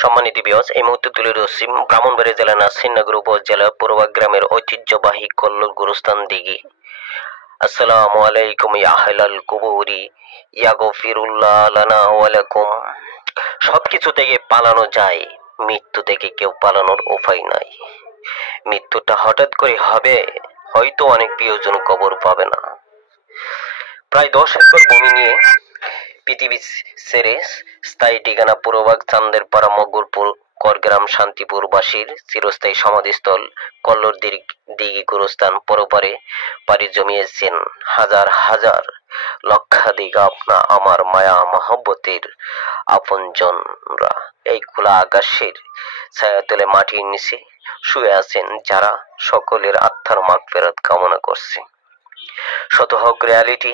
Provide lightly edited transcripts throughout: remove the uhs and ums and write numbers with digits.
সম্মানিত ভিউয়ার্স, এই মুহূর্তে তুলে ধরছি ব্রাহ্মণবাড়িয়া জেলার নাসিরনগর উপজেলা পূর্বা গ্রামের ঐতিহ্যবাহী কল্লোল গুরুস্থান দিঘি। আসসালামু আলাইকুম ইয়া আহলাল কুবুরি ইয়াগফিরুল্লাহ লানা ওয়া লাকুম। সবকিছু থেকে পালানো যায়, মৃত্যু থেকে কেউ পালানোর উপায় নাই। মৃত্যুটা হঠাৎ করে হবে, হয়তো অনেক প্রিয়জন কবর পাবে না। প্রায় 10 একর ভূমি নিয়ে পৃথিবী ছেড়ে স্থায়ী ঠিকানা পুরবাগ চান্দেরপাড়া মগ্গলপুর করগ্রাম শান্তিপুরবাসীর চিরস্থায়ী সমাধিস্থল কল্লোর দিঘি গুরুস্থান পরপারে পাড়ি জমিয়েছেন হাজার হাজার লক্ষাধিক আপনা আমার মায়া মহব্বতের আপনজনরা। এই খোলা আকাশের ছায়াতলে মাটির নিচে শুয়ে আছেন যারা সকলের আত্মার মাগফিরাত কামনা করছে। শত হোক রিয়ালিটি,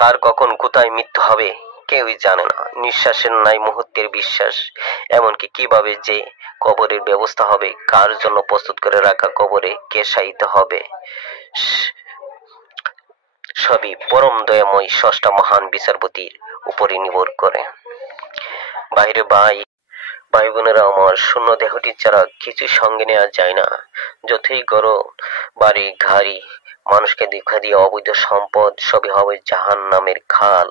কার কখন কোথায় মৃত্যু হবে কেউই জানে না। নিঃশ্বাসের নাই মুহূর্তের বিশ্বাস, এমনকি কিভাবে যে কবরের ব্যবস্থা হবে, কার জন্য প্রস্তুত করে রাখা কবরে কে শায়িত হবে, সবই পরম দয়াময় স্রষ্টা মহান বিচারপতির উপরে নির্ভর করে। বাইরে ভাই বোনেরা আমার, শূন্য দেহটি ছাড়া কিছু সঙ্গে নেওয়া যায় না। যতই গরো বাড়ি গাড়ি মানুষকে দেখা দিয়ে অবৈধ সম্পদ সবই হবে জাহান নামের খাল।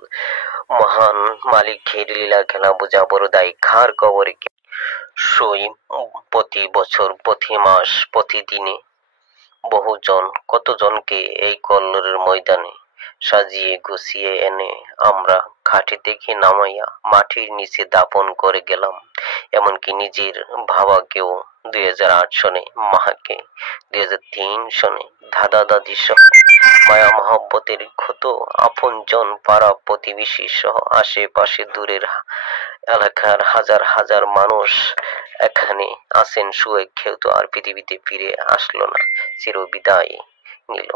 মহান মালিকের লীলা খেলা বোঝা বড় দায়। খার কবরে সই প্রতি বছর, প্রতি মাস, প্রতিদিনে বহুজন কতজনকে এই কল্লোলের ময়দানে সাজিয়ে গুছিয়ে এনে আমরা খাটি থেকে নামাইয়া মাটির নিচে দাপন করে গেলাম। এমনকি নিজের বাবাকেও 2008 সনে, মাকে 2003 সনে, দাদা দাদি সহ মায়া মহব্বতের ক্ষত আপনজন পাড়া প্রতিবেশী সহ আশেপাশে দূরের এলাকার হাজার হাজার মানুষ এখানে আছেন শুয়ে, কেউ তো আর পৃথিবীতে ফিরে আসলো না, চিরবিদায় নিল।